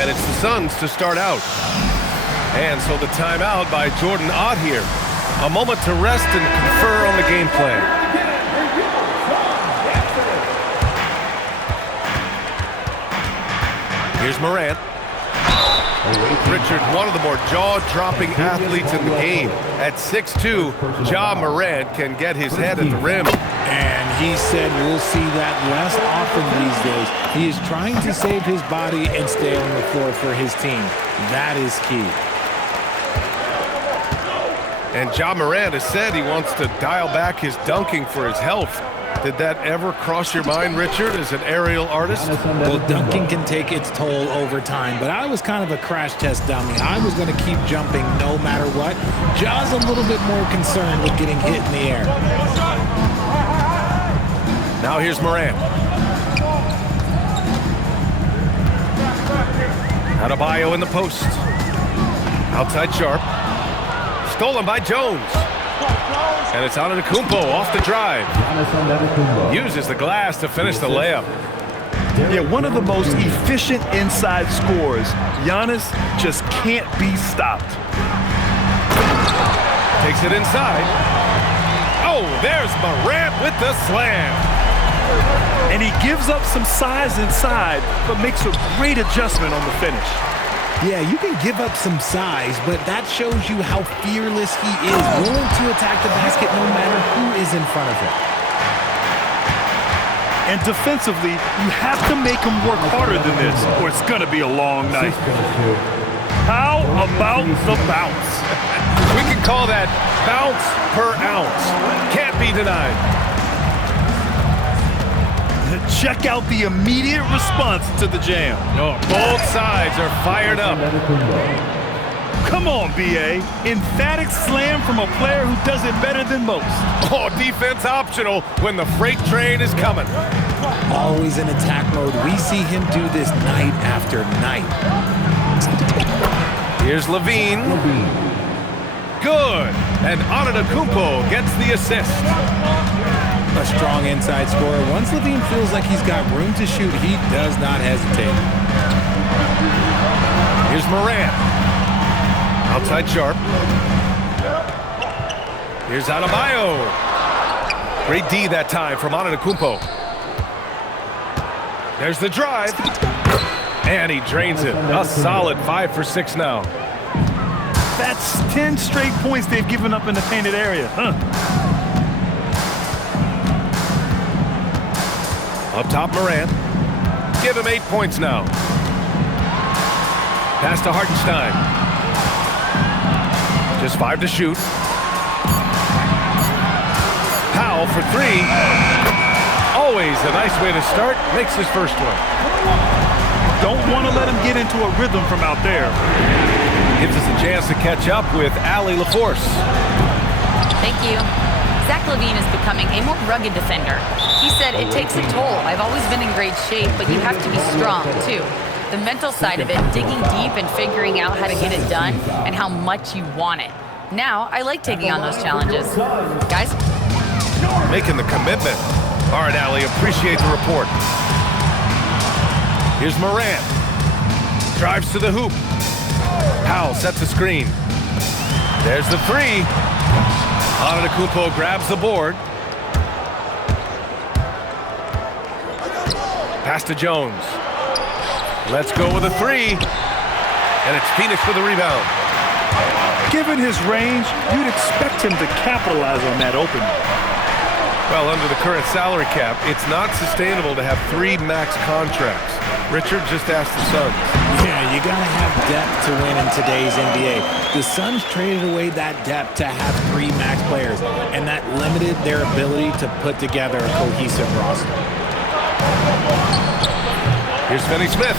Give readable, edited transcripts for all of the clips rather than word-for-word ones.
And it's the Suns to start out. And so the timeout by Jordan Ott here. A moment to rest and confer on the game plan. Here's Morant. Richard, one of the more jaw-dropping athletes in the game. At 6'2", Ja Morant can get his head at the rim. And he said we'll see that less often these days. He is trying to save his body and stay on the floor for his team. That is key. And Ja Morant has said he wants to dial back his dunking for his health. Did that ever cross your mind, Richard, as an aerial artist? Well, dunking can take its toll over time, but I was kind of a crash test dummy. I was going to keep jumping no matter what. Ja's a little bit more concerned with getting hit in the air. Now here's Morant. Adebayo in the post. Outside Sharp. Stolen by Jones. And it's Antetokounmpo off the drive. Uses the glass to finish the layup. Yeah, one of the most efficient inside scorers. Giannis just can't be stopped. Takes it inside. Oh, there's Morant with the slam. And he gives up some size inside, but makes a great adjustment on the finish. Yeah, you can give up some size, but that shows you how fearless he is, willing to attack the basket no matter who is in front of him. And defensively, you have to make him work harder than this, or it's going to be a long night. How about the bounce? We can call that bounce per ounce. Can't be denied. Check out the immediate response to the jam. Oh, both sides are fired up. Come on, B.A. Emphatic slam from a player who does it better than most. Oh, defense optional when the freight train is coming. Always in attack mode. We see him do this night after night. Here's Levine. Good. And Antetokounmpo gets the assist. A strong inside scorer. Once Levine feels like he's got room to shoot, he does not hesitate. Here's Morant. Outside Sharp. Here's Adebayo. Great D that time from Antetokounmpo. There's the drive. And he drains it. A solid 5 for 6 now. That's 10 straight points they've given up in the painted area, huh? Up top, Morant. Give him 8 points now. Pass to Hartenstein. Just 5 to shoot. Powell for 3. Always a nice way to start. Makes his first one. Don't want to let him get into a rhythm from out there. Gives us a chance to catch up with Allie LaForce. Thank you. Zach LaVine is becoming a more rugged defender. He said, it takes a toll. I've always been in great shape, but you have to be strong, too. The mental side of it, digging deep and figuring out how to get it done and how much you want it. Now, I like taking on those challenges. Guys? Making the commitment. All right, Allie, appreciate the report. Here's Morant. Drives to the hoop. Powell sets the screen. There's the 3. Antetokounmpo grabs the board. Pass to Jones. Let's go with a 3. And it's Phoenix for the rebound. Given his range, you'd expect him to capitalize on that opening. Well, under the current salary cap, it's not sustainable to have 3 max contracts. Richard just asked the Suns. Yeah, you got to have depth to win in today's NBA. The Suns traded away that depth to have 3 max players, and that limited their ability to put together a cohesive roster. Here's Finney-Smith.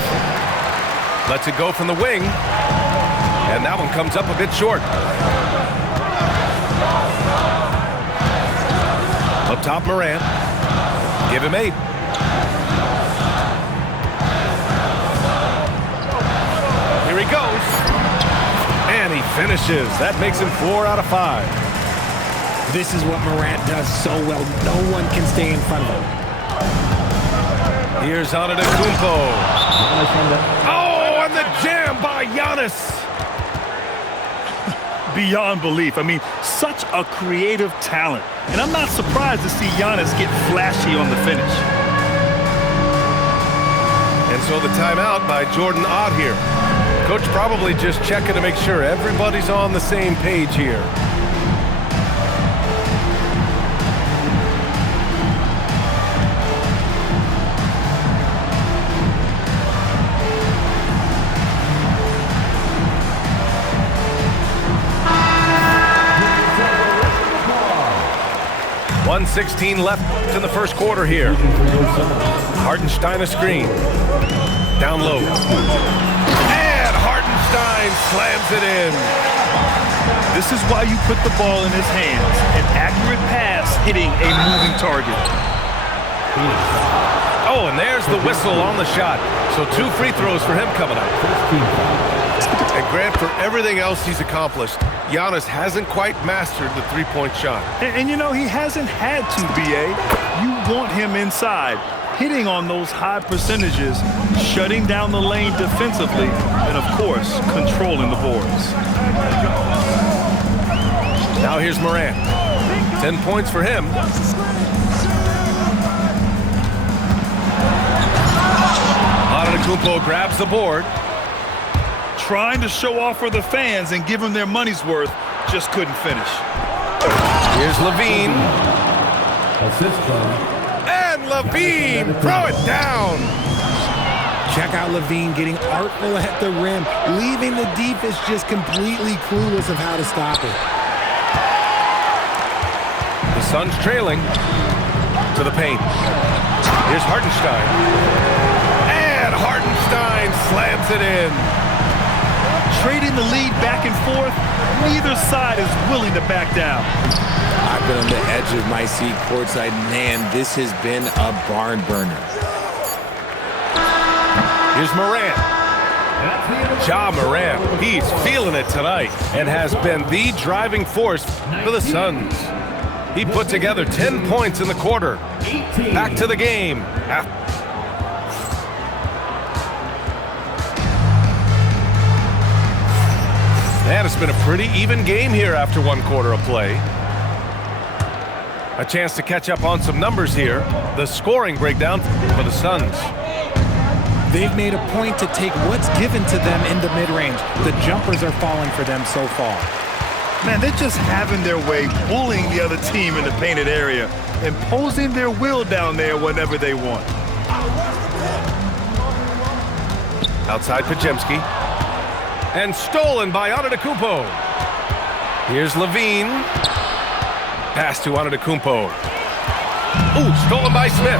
Lets it go from the wing, and that one comes up a bit short. Up top, Morant. Give him 8. Here he goes. And he finishes. That makes him 4 out of 5. This is what Morant does so well. No one can stay in front of him. Here's Antetokounmpo. Oh, Oh, and the jam by Giannis. Beyond belief. I mean, such a creative talent. And I'm not surprised to see Giannis get flashy on the finish. And so the timeout by Jordan Ott here. Coach probably just checking to make sure everybody's on the same page here. .116 left in the first quarter here. Hartenstein a screen. Down low. And Hartenstein slams it in. This is why you put the ball in his hands. An accurate pass hitting a moving target. Oh, and there's the whistle on the shot. So 2 free throws for him coming up. And Grant, for everything else he's accomplished, Giannis hasn't quite mastered the three-point shot. And you know, he hasn't had to, B.A. You want him inside, hitting on those high percentages, shutting down the lane defensively, and, of course, controlling the boards. Now here's Morant. 10 points for him. Antetokounmpo grabs the board. Trying to show off for the fans and give them their money's worth, just couldn't finish. Here's Levine. And Levine, throw it down. Check out Levine getting artful at the rim, leaving the defense just completely clueless of how to stop it. The Suns trailing to the paint. Here's Hartenstein. And Hartenstein slams it in. Trading the lead back and forth, neither side is willing to back down. I've been on the edge of my seat courtside. Man, this has been a barn burner. Here's Morant. Ja Morant, he's feeling it tonight and has been the driving force for the Suns. He put together 10 points in the quarter. Back to the game. And it's been a pretty even game here after 1 quarter of play. A chance to catch up on some numbers here. The scoring breakdown for the Suns. They've made a point to take what's given to them in the mid-range. The jumpers are falling for them so far. Man, they're just having their way, bullying the other team in the painted area, imposing their will down there whenever they want. Outside Podziemski. And stolen by Antetokounmpo. Here's Levine. Pass to Antetokounmpo. Ooh, stolen by Smith.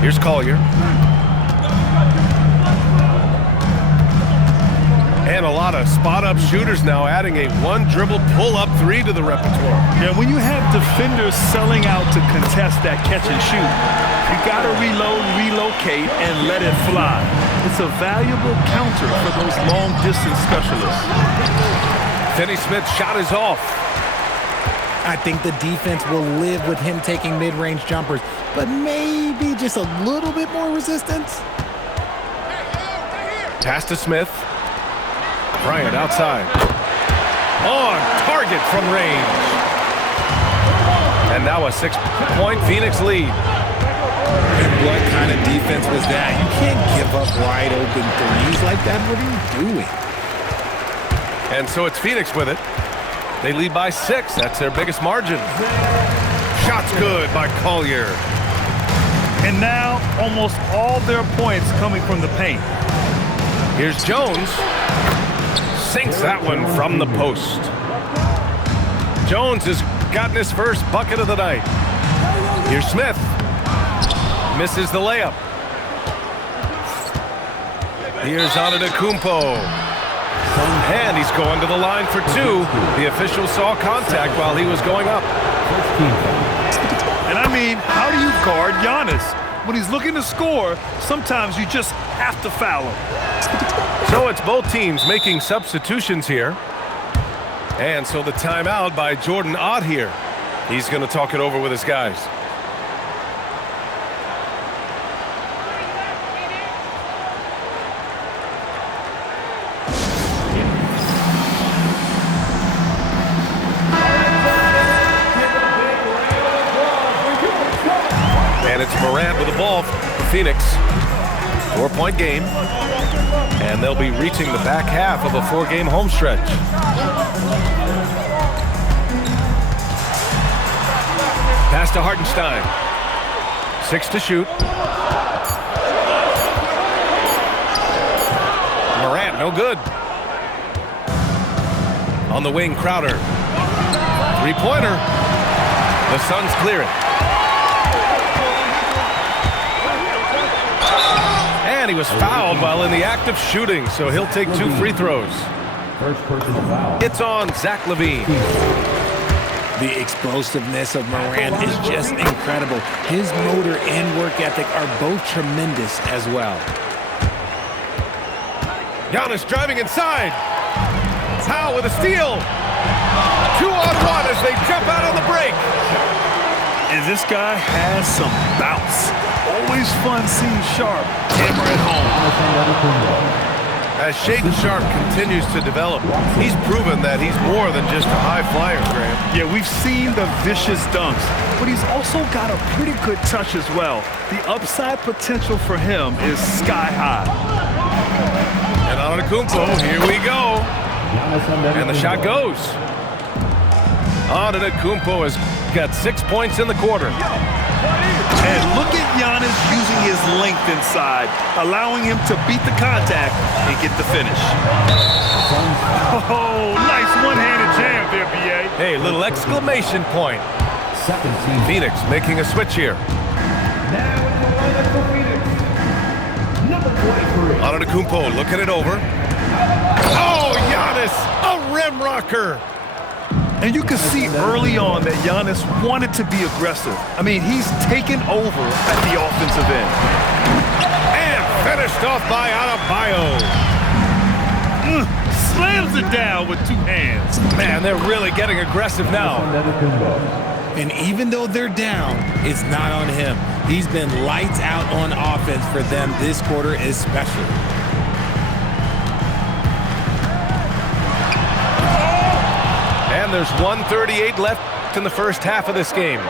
Here's Collier. And a lot of spot-up shooters now, adding a 1-dribble pull-up 3 to the repertoire. Yeah, when you have defenders selling out to contest that catch and shoot, you got to reload, relocate, and let it fly. It's a valuable counter for those long-distance specialists. Finney-Smith's shot is off. I think the defense will live with him taking mid-range jumpers, but maybe just a little bit more resistance. Pass to Smith. Bryant outside. On target from range. And now a 6-point Phoenix lead. And what kind of defense was that? You can't give up wide open threes like that. What are you doing? And so it's Phoenix with it. They lead by 6. That's their biggest margin. Shots good by Collier. And now almost all their points coming from the paint. Here's Jones. Sinks that one from the post. Jones has gotten his first bucket of the night. Here's Smith. Misses the layup. Here's Antetokounmpo. And he's going to the line for 2. The official saw contact while he was going up. And I mean, how do you guard Giannis? When he's looking to score, sometimes you just have to foul him. So it's both teams making substitutions here. And so the timeout by Jordan Ott here. He's going to talk it over with his guys. it's Morant with the ball for Phoenix. 4-point game. And they'll be reaching the back half of a 4-game home stretch. Pass to Hartenstein. 6 to shoot. Morant, no good. On the wing, Crowder. 3-pointer. The Suns clear it. And he was fouled while in the act of shooting, so he'll take 2 free throws. First personal foul. It's on Zach LaVine. The explosiveness of Morant is just incredible. His motor and work ethic are both tremendous as well. Giannis driving inside. Powell with a steal. 2-on-1 as they jump out on the break. And this guy has some bounce. Always fun seeing Sharp hammer it home. As Shaedon Sharp continues to develop, he's proven that he's more than just a high flyer, Graham. Yeah, we've seen the vicious dunks, but he's also got a pretty good touch as well. The upside potential for him is sky high. And Antetokounmpo, here we go. And the shot goes. Antetokounmpo has got 6 points in the quarter. And look at Giannis using his length inside, allowing him to beat the contact and get the finish. Oh, nice one-handed jam there, B.A. Hey, little exclamation point. Phoenix making a switch here. Antetokounmpo looking it over. Oh, Giannis, a rim rocker. And you can see early on that Giannis wanted to be aggressive. I mean, he's taken over at the offensive end. And finished off by Adebayo. Slams it down with 2 hands. Man, they're really getting aggressive now. And even though they're down, it's not on him. He's been lights out on offense for them this quarter especially. And there's 1:38 left in the first half of this game.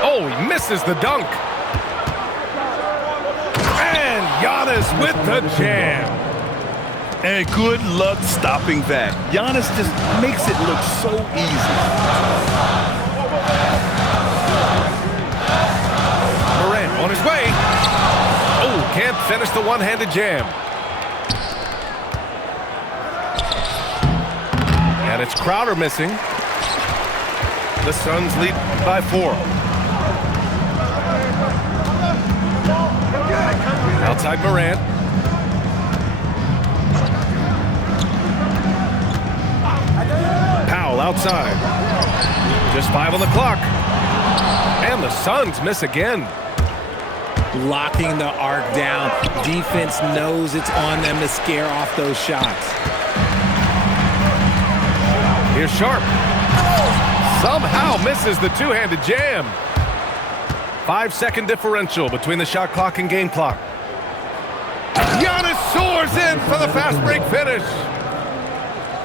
Oh, he misses the dunk. And Giannis with the jam. And good luck stopping that. Giannis just makes it look so easy. Morant on his way. Oh, can't finish the one-handed jam. And it's Crowder missing. The Suns lead by 4. Outside Morant. Powell outside. Just 5 on the clock. And the Suns miss again. Locking the arc down. Defense knows it's on them to scare off those shots. Here's Sharp. Somehow misses the two-handed jam. 5-second differential between the shot clock and game clock. Giannis soars in for the fast break finish.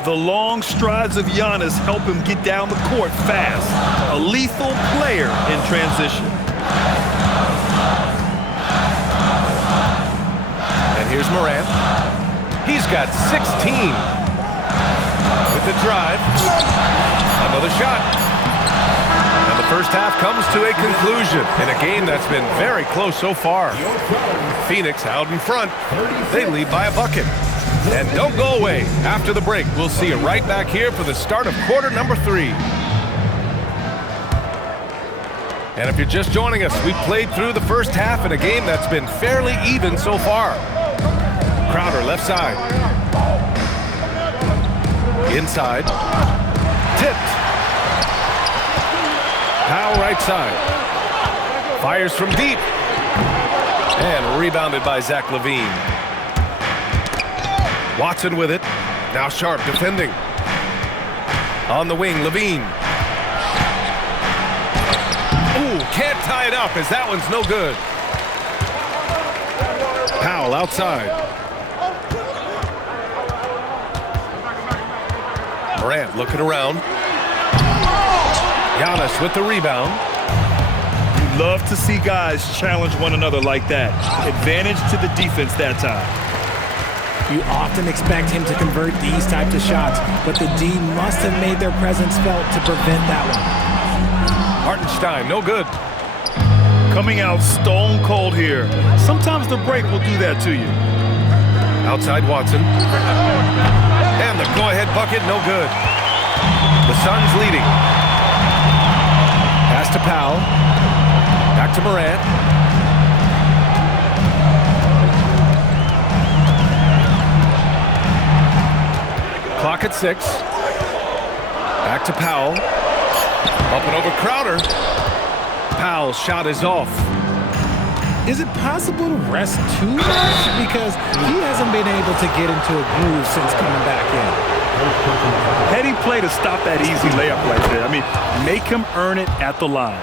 The long strides of Giannis help him get down the court fast. A lethal player in transition. And here's Morant. He's got 16. With the drive. Another shot. And the first half comes to a conclusion in a game that's been very close so far. Phoenix out in front. They lead by a bucket. And don't go away. After the break, we'll see you right back here for the start of quarter number 3. And if you're just joining us, we played through the first half in a game that's been fairly even so far. Crowder left side. Inside. Tipped. Powell right side. Fires from deep. And rebounded by Zach LaVine. Watson with it. Now Sharp defending. On the wing, LaVine. Ooh, can't tie it up as that one's no good. Powell outside. Morant looking around. Giannis with the rebound. You love to see guys challenge one another like that. Advantage to the defense that time. You often expect him to convert these types of shots, but the D must have made their presence felt to prevent that one. Hartenstein, no good. Coming out stone cold here. Sometimes the break will do that to you. Outside Watson. And the go-ahead bucket, no good. The Suns leading. Pass to Powell. Back to Morant. Clock at 6. Back to Powell. Up and over Crowder. Powell's shot is off. Is it possible to rest too much? Because he hasn't been able to get into a groove since coming back in. Heady play to stop that easy layup right there. I mean, make him earn it at the line.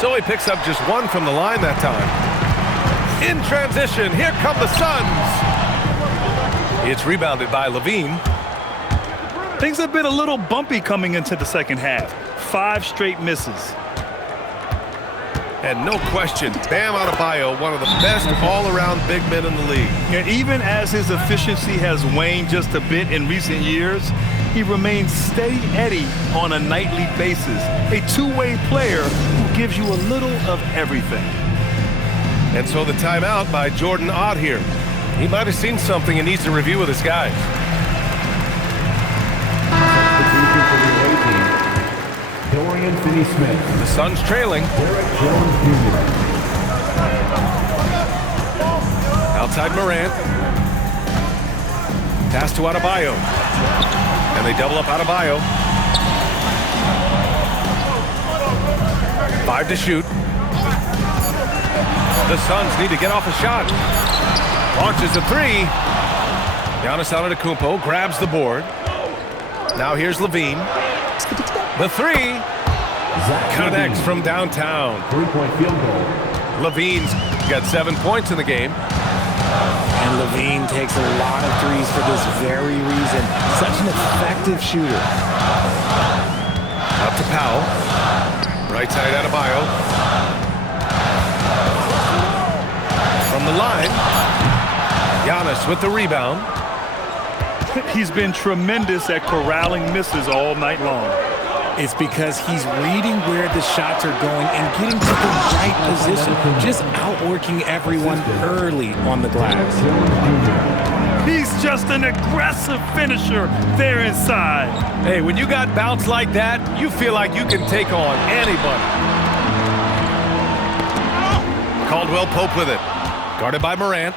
So he picks up just one from the line that time. In transition, here come the Suns. It's rebounded by Levine. Things have been a little bumpy coming into the second half. 5 straight misses. And no question, Bam Adebayo, one of the best all-around big men in the league. And even as his efficiency has waned just a bit in recent years, he remains steady Eddie on a nightly basis. A two-way player who gives you a little of everything. And so the timeout by Jordan Ott here. He might have seen something and needs to review with his guys. Dorian Finney-Smith. The Suns trailing. Derek Jones Jr. Outside Morant. Pass to Adebayo. And they double up Adebayo. 5 to shoot. The Suns need to get off a shot. Launches a 3. Giannis Antetokounmpo grabs the board. Now here's Levine. The 3 connects from downtown. 3-point field goal. Levine's got 7 points in the game. And Levine takes a lot of threes for this very reason. Such an effective shooter. Up to Powell. Right side Adebayo. From the line. Giannis with the rebound. He's been tremendous at corralling misses all night long. It's because he's reading where the shots are going and getting to the right position, just outworking everyone early on the glass. He's just an aggressive finisher there inside. Hey, when you got bounce like that, you feel like you can take on anybody. Caldwell Pope with it. Guarded by Morant.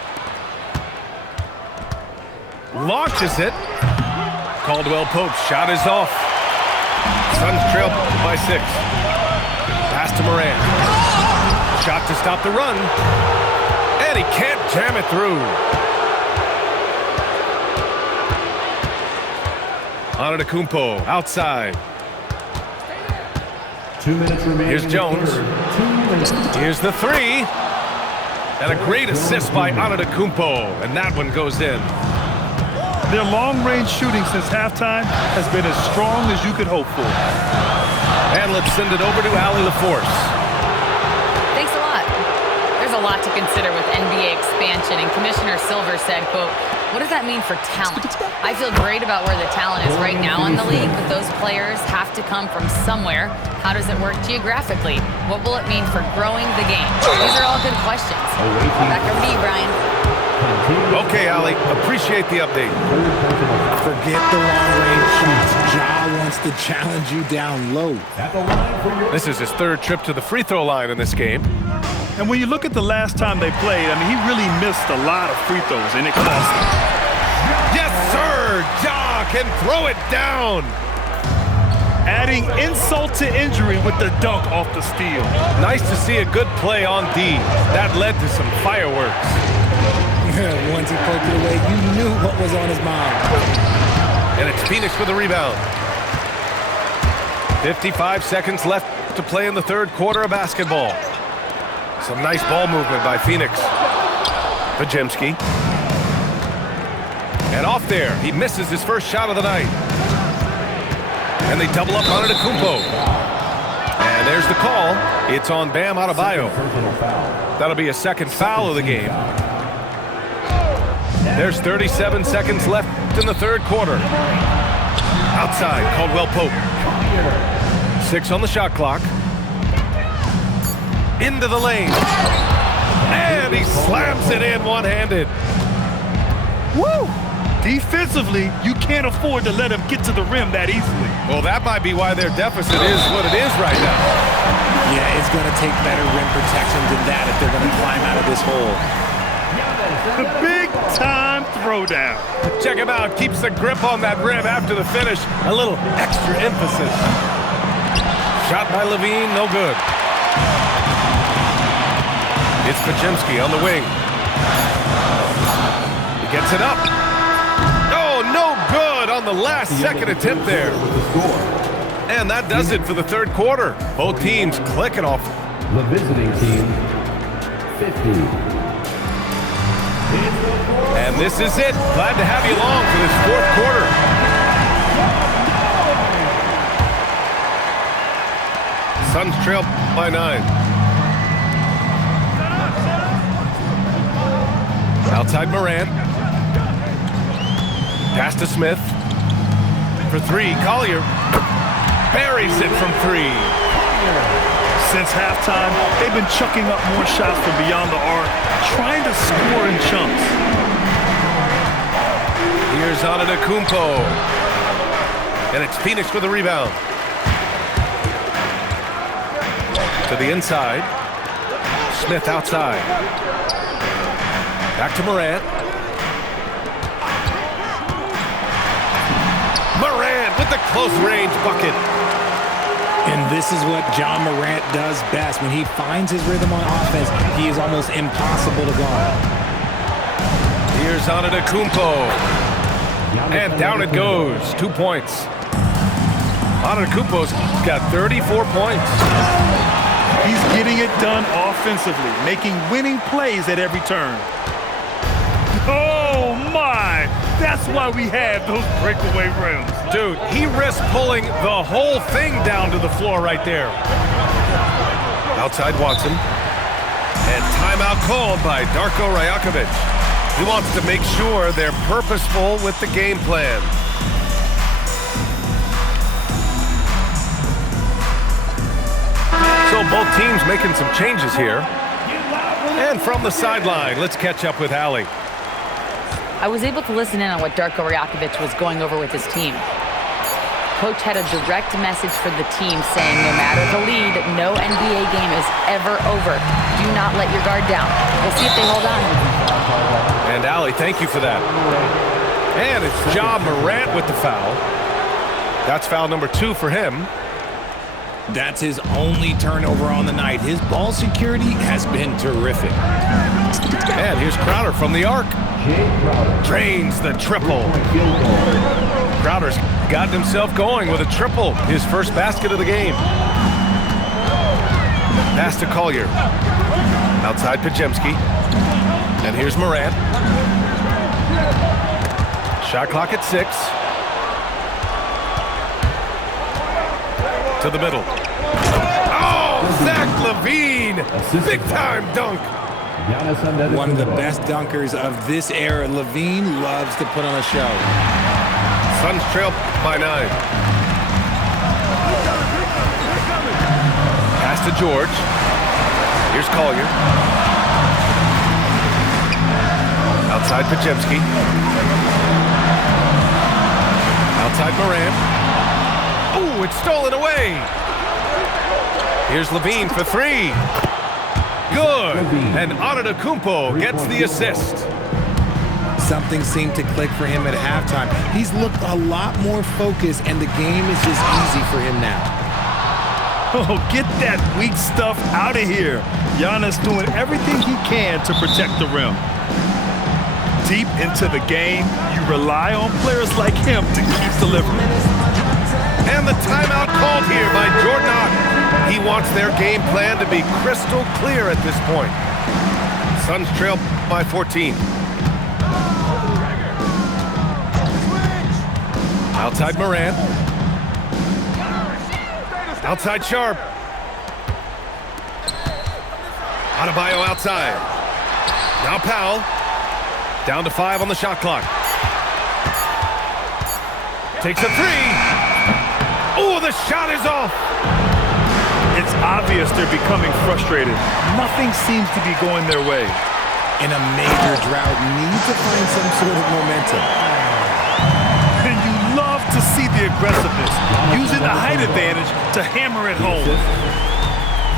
Launches it. Caldwell Pope's shot is off. Suns trail by 6. Pass to Morant. Shot to stop the run. And he can't jam it through. Antetokounmpo outside. 2 minutes remaining. Here's Jones. 2 minutes. Here's the 3. And a great assist by Antetokounmpo. And that one goes in. Their long-range shooting since halftime has been as strong as you could hope for. And let's send it over to Allie LaForce. Thanks a lot. There's a lot to consider with NBA expansion, and Commissioner Silver said, quote, "What does that mean for talent? I feel great about where the talent is right now in the league, but those players have to come from somewhere. How does it work geographically? What will it mean for growing the game?" These are all good questions. Back over to you, Brian. Okay, Allie, appreciate the update. Forget the long-range shots. Ja wants to challenge you down low. This is his 3rd trip to the free throw line in this game. And when you look at the last time they played, I mean, he really missed a lot of free throws, and it cost him. Yes, sir! Ja can throw it down. Adding insult to injury with the dunk off the steal. Nice to see a good play on D. That led to some fireworks. Once he poked it away, you knew what was on his mind. And it's Phoenix with the rebound. 55 seconds left to play in the 3rd quarter of basketball. Some nice ball movement by Phoenix. Pajemski. And off there, he misses his first shot of the night. And they double up on Antetokounmpo. And there's the call. It's on Bam Adebayo. Personal foul. That'll be a second foul of the game. There's 37 seconds left in the third quarter. Outside, Caldwell Pope. 6 on the shot clock. Into the lane. And he slams it in one-handed. Woo! Defensively, you can't afford to let him get to the rim that easily. Well, that might be why their deficit is what it is right now. Yeah, it's going to take better rim protection than that if they're going to climb out of this hole. The big-time throwdown. Check him out. Keeps the grip on that rim after the finish. A little extra emphasis. Shot by Levine, no good. It's Pajemski on the wing. He gets it up. Oh, no good on the last second attempt there. And that does it for the third quarter. Both teams clicking off. The visiting team, 50. And this is it. Glad to have you along for this fourth quarter. Suns trail by 9. Outside Morant. Pass to Smith. For 3, Collier buries it from 3. Since halftime, they've been chucking up more shots from beyond the arc, trying to score in chunks. Here's Antetokounmpo. And it's Phoenix with the rebound. To the inside. Smith outside. Back to Morant. Morant with the close-range bucket. And this is what John Morant does best. When he finds his rhythm on offense, he is almost impossible to guard. Here's Antetokounmpo. And down it goes. 2 points. Antetokounmpo's got 34 points. He's getting it done offensively, making winning plays at every turn. Oh, my! That's why we have those breakaway rims. Dude, he risked pulling the whole thing down to the floor right there. Outside Watson. And timeout called by Darko Rajakovic. He wants to make sure they're purposeful with the game plan. So both teams making some changes here. And from the sideline, let's catch up with Allie. I was able to listen in on what Darko Rajakovic was going over with his team. Coach had a direct message for the team saying no matter the lead, no NBA game is ever over. Do not let your guard down. We'll see if they hold on. And Allie, thank you for that. And it's Ja Morant with the foul. That's foul number 2 for him. That's his only turnover on the night. His ball security has been terrific. And here's Crowder from the arc. Drains the triple. Crowder's gotten himself going with a triple. His first basket of the game. Pass to Collier. Outside Pajemski. And here's Morant. Shot clock at 6. To the middle. Oh, Zach LaVine. Big time dunk. One of the best dunkers of this era. LaVine loves to put on a show. Suns trail by 9. Pass to George. Here's Collier. Outside Pajemski. Outside Morant. Oh, it's stolen away. Here's LaVine for 3. Good. And Antetokounmpo gets the assist. Something seemed to click for him at halftime. He's looked a lot more focused, and the game is just easy for him now. Oh, get that weak stuff out of here. Giannis doing everything he can to protect the rim. Deep into the game, you rely on players like him to keep delivering. And the timeout called here by Jordan Ott. He wants their game plan to be crystal clear at this point. Suns trail by 14. Outside Morant. Outside Sharp. Adebayo outside. Now Powell. Down to 5 on the shot clock. Takes a 3. Oh, the shot is off. It's obvious they're becoming frustrated. Nothing seems to be going their way. In a major drought, need to find some sort of momentum. And you love to see the aggressiveness, using the height advantage to hammer it home.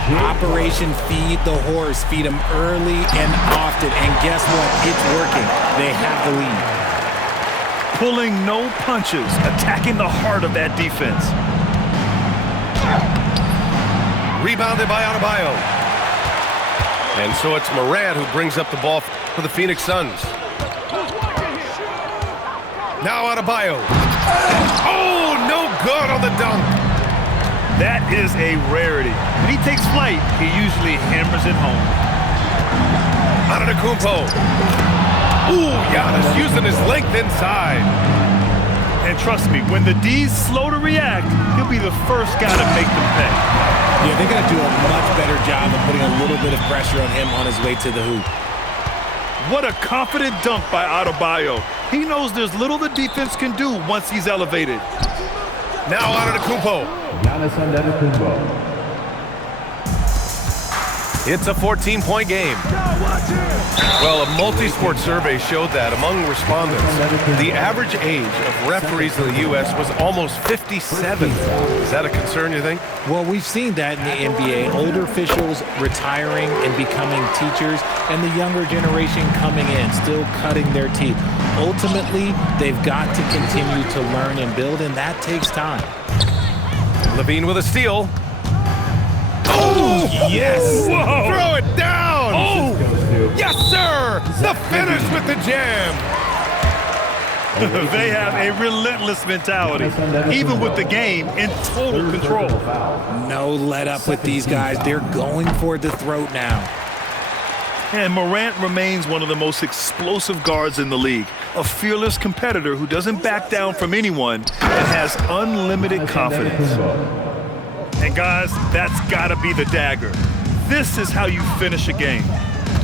Operation Feed the Horse. Feed them early and often. And guess what? It's working. They have the lead. Pulling no punches, attacking the heart of that defense. Rebounded by Adebayo. And so it's Morant who brings up the ball for the Phoenix Suns. Now Adebayo. Oh, no good on the dunk. That is a rarity. When he takes flight, he usually hammers it home. Antetokounmpo. Ooh, Giannis using his length inside. And trust me, when the D's slow to react, he'll be the first guy to make them pay. Yeah, they're going to do a much better job of putting a little bit of pressure on him on his way to the hoop. What a confident dunk by Adebayo. He knows there's little the defense can do once he's elevated. Now Antetokounmpo. Giannis Antetokounmpo. It's a 14-point game. Well, a multi-sport survey showed that among respondents, the average age of referees in the U.S. was almost 57. Is that a concern, you think? Well, we've seen that in the NBA. Older officials retiring and becoming teachers, and the younger generation coming in, still cutting their teeth. Ultimately, they've got to continue to learn and build, and that takes time. Levine with a steal. Oh, yes! Whoa. Throw it down! Oh! Yes, sir! The finish with the jam! They have a relentless mentality, even with the game in total control. No let up with these guys. They're going for the throat now. And Morant remains one of the most explosive guards in the league, a fearless competitor who doesn't back down from anyone and has unlimited confidence. And guys, that's got to be the dagger. This is how you finish a game.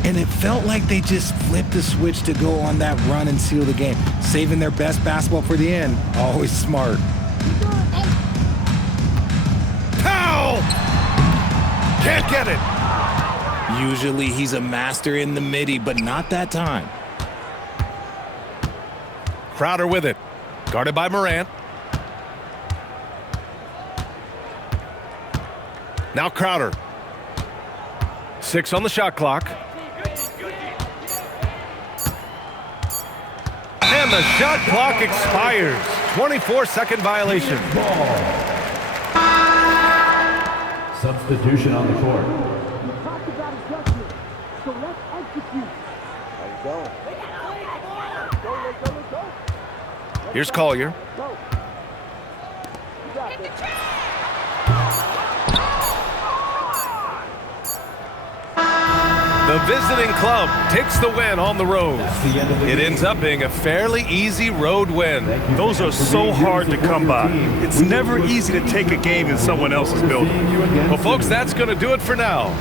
And it felt like they just flipped the switch to go on that run and seal the game. Saving their best basketball for the end. Always smart. Powell! Can't get it. Usually he's a master in the midi, but not that time. Crowder with it. Guarded by Morant. Now Crowder. 6 on the shot clock. And the shot clock expires. 24-second violation. Substitution on the court. Here's Collier. The visiting club takes the win on the road. It ends up being a fairly easy road win. Those are so hard to come by. It's never easy to take a game in someone else's building. Well, folks, that's going to do it for now.